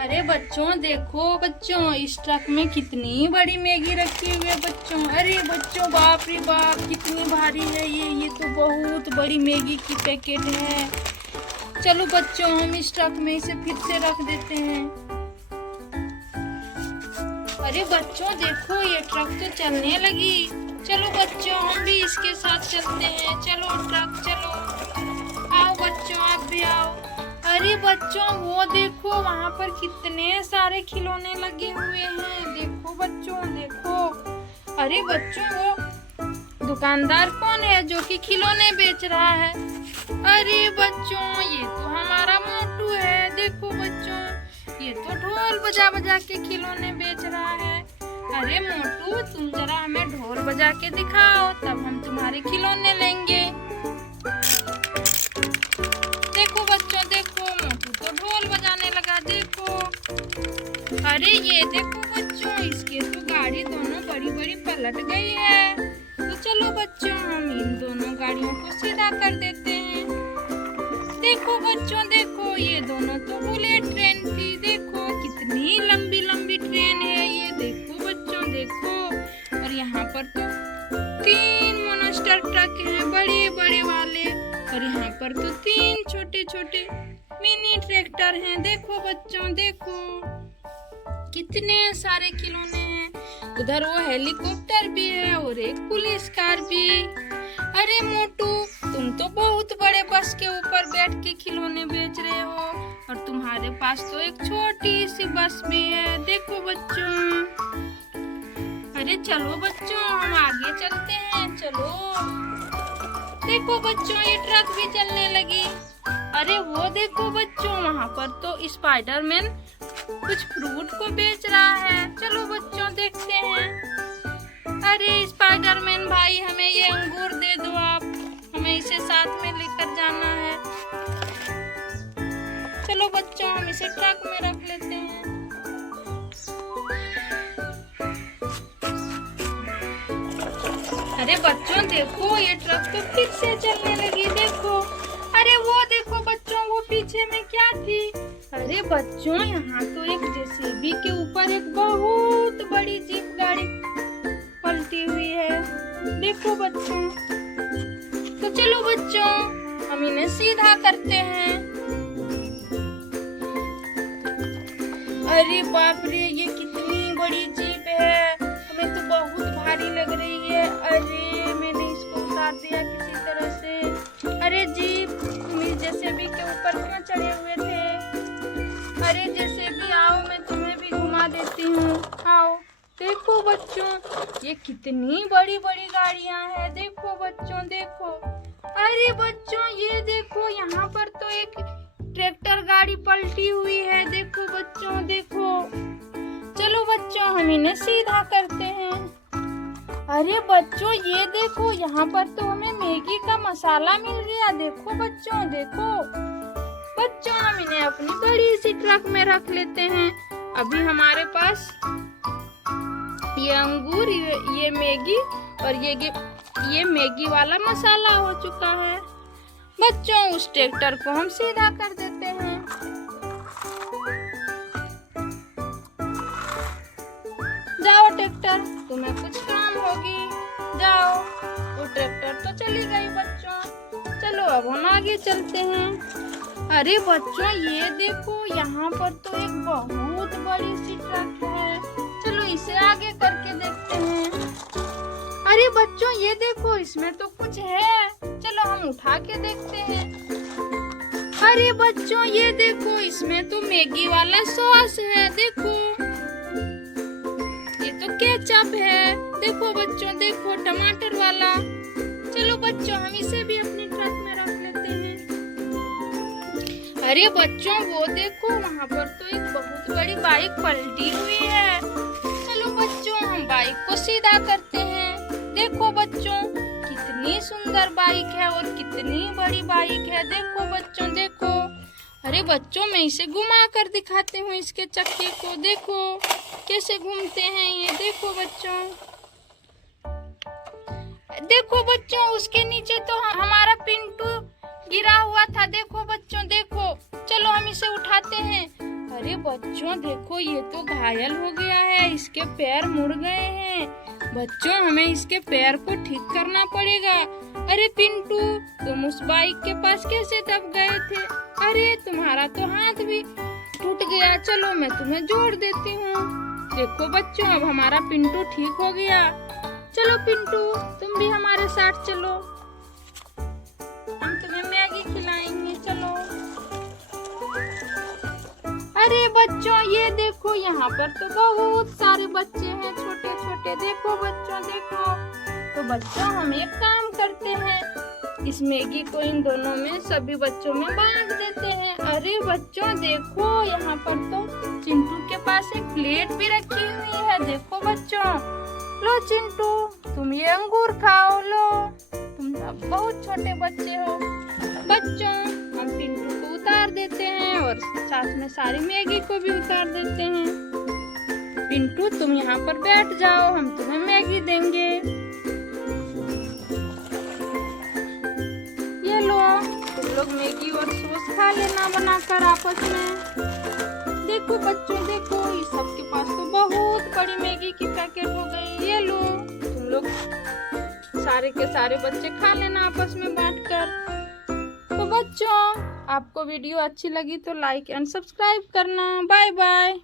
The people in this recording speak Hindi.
अरे बच्चों देखो बच्चों, इस ट्रक में कितनी बड़ी मैगी रखी हुई है बच्चों। अरे बच्चों बाप रे बाप, कितनी भारी है ये तो बहुत बड़ी मैगी की पैकेट है। चलो बच्चों हम इस ट्रक में इसे फिर से रख देते हैं। अरे बच्चों देखो ये ट्रक तो चलने लगी। चलो बच्चों हम भी इसके साथ चलते हैं। चलो ट्रक चलो, आओ बच्चों आप भी आओ। अरे बच्चों वो देखो वहाँ पर कितने सारे खिलौने लगे हुए हैं। देखो बच्चों देखो। अरे बच्चों वो दुकानदार कौन है जो कि खिलौने बेच रहा है? अरे बच्चों ये तो हमारा मोटू है। देखो बच्चों ये तो ढोल बजा बजा के खिलौने बेच रहा है। अरे मोटू तुम जरा हमें ढोल बजा के दिखाओ, तब हम तुम्हारे खिलौने लेंगे। देखो बच्चों देखो, मोटू तो ढोल बजाने लगा। देखो अरे ये देखो बच्चों, इसके तो गाड़ी दोनों बड़ी बड़ी पलट गई है। तो चलो बच्चों हम इन दोनों गाड़ियों को सीधा कर देते हैं। देखो बच्चों देखो, ये दोनों तो बुलेट ट्रेन थी। देखो कितनी लंबी लंबी ट्रेन है ये। देखो बच्चों देखो, और यहाँ पर तो 3 मोनस्टर ट्रक हैं बड़े बड़े वाले, और यहाँ पर तो 3 छोटे छोटे मिनी ट्रैक्टर हैं। देखो बच्चों देखो कितने सारे खिलौने हैं। उधर वो हेलीकॉप्टर भी है और एक पुलिस कार भी। अरे मोटू तुम तो बहुत बड़े बस के ऊपर बैठ के खिलौने बेच रहे हो, और तुम्हारे पास तो एक छोटी सी बस भी है। देखो बच्चों, अरे चलो बच्चों हम आगे चलते हैं। चलो देखो बच्चों ये ट्रक भी चलने लगी। अरे वो देखो बच्चों, वहाँ पर तो स्पाइडरमैन कुछ फ्रूट को बेच रहा है। चलो बच्चों देखते हैं। अरे स्पाइडरमैन भाई हमें ये अंगूर दे दो आप, हमें इसे साथ में लेकर जाना है। चलो बच्चों हम इसे ट्रक में रख लेते हैं। अरे बच्चों देखो ये ट्रक तो फिर से चलने लगी। देखो अरे वो देखो बच्चों, वो पीछे में क्या थी? अरे बच्चों यहाँ तो एक जेसीबी के ऊपर एक बहुत बड़ी जीप गाड़ी पलटी हुई है। देखो बच्चों, तो चलो बच्चों हम इन्हें सीधा करते हैं। अरे बाप रे ये कितनी बड़ी जीप है, हमें तो बहुत भारी लग रही है। अरे मैंने इसको उतार दिया किसी तरह से। अरे जीप तुम इस जेसीबी के ऊपर क्यों चढ़े हुए थे? अरे जेसीबी आओ मैं तुम्हें भी घुमा देती हूँ, आओ। देखो बच्चों ये कितनी बड़ी बड़ी गाड़ियाँ हैं। देखो बच्चों देखो। अरे बच्चों ये देखो यहाँ पर तो एक ट्रैक्टर गाड़ी पलटी हुई है। देखो बच्चों देखो। चलो बच्चों हम इन्हें सीधा करते हैं। अरे बच्चों ये देखो, यहाँ पर तो हमें मैगी का मसाला मिल गया। देखो बच्चों देखो। बच्चों हम इन्हें अपनी बड़ी सी ट्रक में रख लेते हैं। अभी हमारे पास ये अंगूर, ये मैगी और ये मैगी वाला मसाला हो चुका है। बच्चों उस ट्रैक्टर को हम सीधा कर देते हैं। जाओ ट्रैक्टर, तुम्हें कुछ काम होगी, जाओ। वो ट्रैक्टर तो चली गई बच्चों। चलो अब हम आगे चलते हैं। अरे बच्चों ये देखो, यहाँ पर तो एक बहुत बड़ी सी ट्रक है। चलो इसे आगे करके देखते हैं। अरे बच्चों ये देखो, इसमें तो कुछ है। चलो हम उठा के देखते हैं। अरे बच्चों ये देखो, इसमें तो मैगी वाला सॉस है। देखो ये तो केचप है। देखो बच्चों देखो, टमाटर वाला। चलो बच्चों हम इसे भी अपनी ट्रक में रख लेते हैं। अरे बच्चों वो देखो, वहाँ पर तो एक बहुत बड़ी बाइक पलटी हुई है। चलो बच्चों हम बाइक को सीधा करते हैं। देखो बच्चों कितनी सुंदर बाइक है और कितनी बड़ी बाइक है। देखो बच्चों देखो। अरे बच्चों मैं इसे घुमा कर दिखाती हूँ, इसके चक्के को देखो कैसे घूमते हैं ये। देखो बच्चों, देखो बच्चों उसके नीचे तो हमारा पिंटू गिरा हुआ था। देखो बच्चों देखो। चलो हम इसे उठाते हैं। अरे बच्चों देखो, ये तो घायल हो गया है, इसके पैर मुड़ गए हैं। बच्चों हमें इसके पैर को ठीक करना पड़ेगा। अरे पिंटू, तुम उस बाइक के पास कैसे दब गए थे? अरे तुम्हारा तो हाथ भी टूट गया। चलो मैं तुम्हें जोड़ देती हूँ। देखो बच्चों, अब हमारा पिंटू ठीक हो गया। चलो पिंटू, तुम भी हमारे साथ चलो, हम तुम्हें मैगी खिलाएंगे। चलो। अरे बच्चों ये देखो, यहाँ पर तो बहुत सारे बच्चे हैं, छोटे छोटे। देखो बच्चों देखो। तो बच्चों हम एक काम करते हैं, इस मैगी को इन दोनों में, सभी बच्चों में बांट देते हैं। अरे बच्चों देखो, यहाँ पर तो चिंटू के पास एक प्लेट भी रखी हुई है। देखो बच्चों, लो चिंटू, तुम ये अंगूर खाओ। लो, तुम सब बहुत छोटे बच्चे हो। बच्चों हम पिंटू को उतार देते हैं और साथ में सारी मैगी को भी उतार देते हैं। पिंटू तुम यहाँ पर बैठ जाओ, हम तुम्हें मैगी देंगे। ये लो, तुम लोग मैगी और सॉस खा लेना बनाकर आपस में। देखो बच्चों देखो, ये सबके पास तो बहुत बड़ी मैगी की पैकेट हो गई। ये लो, तुम लोग सारे के सारे बच्चे खा लेना आपस में बांटकर। तो बच्चों, आपको वीडियो अच्छी लगी तो लाइक एंड सब्सक्राइब करना। Bye bye.